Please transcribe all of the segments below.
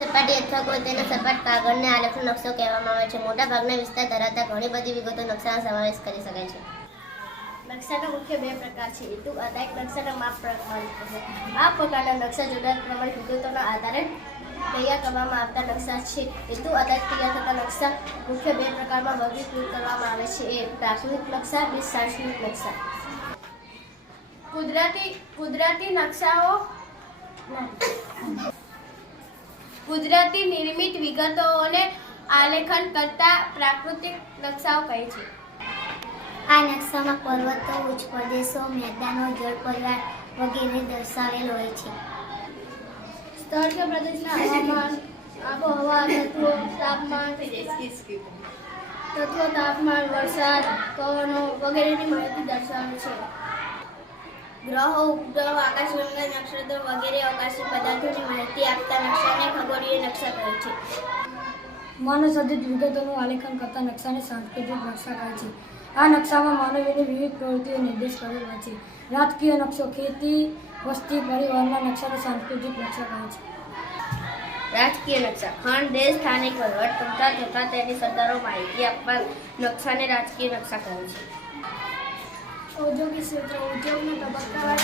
સપાટી અથવા કોઈ તેને સપાટ કાગળને આલેખનો નકશો કહેવામાં આવે છે. મોટાભાગના વિસ્તાર ધરાવતા ઘણી બધી વિગતો નકશાનો સમાવેશ કરી શકાય છે. નકશાના મુખ્ય બે પ્રકાર છે. હેતુ આધારિત નકશા અને માપ પ્રમાણિત નકશા. આ પ્રકારના નકશા જુદા પ્રમાણિત વિગતોના આધારે તૈયાર કરવામાં આવતા નકશા છે. હેતુ આધારિત તૈયાર થતા નકશા મુખ્ય બે પ્રકારમાં વર્ગીકૃત કરવામાં આવે છે. એ પ્રાથમિક નકશા અને સાંસ્કૃતિક નકશા. કુદરતી નકશાઓ કુદરતી નિર્મિત વિગતોને આલેખન કરતા પ્રાકૃતિક નકશાઓ કહે છે. આ નકશામાં પર્વતો, ઉચ્ચ પ્રદેશો, મેદાનો, જળ પરિવાર વગેરે દર્શાવેલ હોય છે. સ્થળ કે પ્રદેશના હવામાન, આબોહવા, તત્વો, તાપમાન, વરસાદ, પવનો વગેરેની માહિતી દર્શાવે છે. ગ્રહો, ઉપગ્રહો, આકાશગંગા, નક્ષત્રો વગેરે અવકાશી પદાર્થોની માહિતી આપતા નકશાને ખગોળીય નકશા કહે છે. માનવ સર્જિત વિગતોનું આલેખન કરતા નકશાને સાંસ્કૃતિક નકશા કહે છે. આ નકશામાં માનવીની વિવિધ પ્રવૃત્તિઓ નિર્દેશ કરેલ હોય છે. રાજકીય નકશો, ખેતી, વસ્તી, પરિવહનના નકશાને સાંસ્કૃતિક નકશા કહે છે. રાજકીય નકશા ખંડ, દેશ, સ્થાનિક વહીવટ તંત્ર તથા તેની સરદારો માહિતી આપવા નકશાને રાજકીય નકશા કહે છે. ઔદ્યોગિક ક્ષેત્ર, ઉદ્યોગનો તબક્કાવાર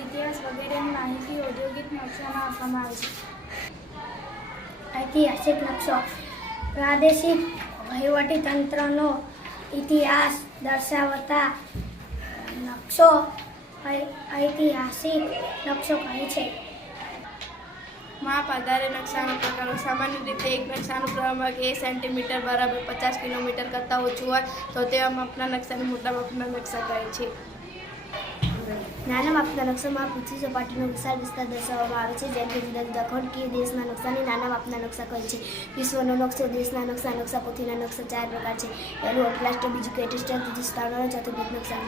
ઇતિહાસ વગેરેની માહિતી ઔદ્યોગિક નકશામાં આપવામાં આવે છે. ઐતિહાસિક નકશો પ્રાદેશિક વહીવટી તંત્રનો ઇતિહાસ દર્શાવતા નકશો ઐતિહાસિક નકશો કહે છે. માપ આધારે નકશાના પ્રકારો. સામાન્ય રીતે એક નકશાનું પ્રમાણ 1 સેન્ટીમીટર બરાબર 50 કિલોમીટર કરતાં ઓછું હોય તો તેવા માપના નકશાને મોટા માપના નકશા કહે છે. નાના માપના નકશામાં પૃથ્વી સપાટીનો વિશાળ વિસ્તાર દર્શાવવામાં આવે છે. જેમ કે જુદા જુદા ખંડ કે દેશના નકશાને નાના માપના નકશા કહે છે. વિશ્વનો નકશો, દેશના નકશા, નકશા પોથીના નકશા 4 પ્રકાર છે. પહેલું એટલાસ્ટર, બીજું કેટેસ્ટર, ત્રીજું સ્થાનો, ચોથું ભૂત નકશા.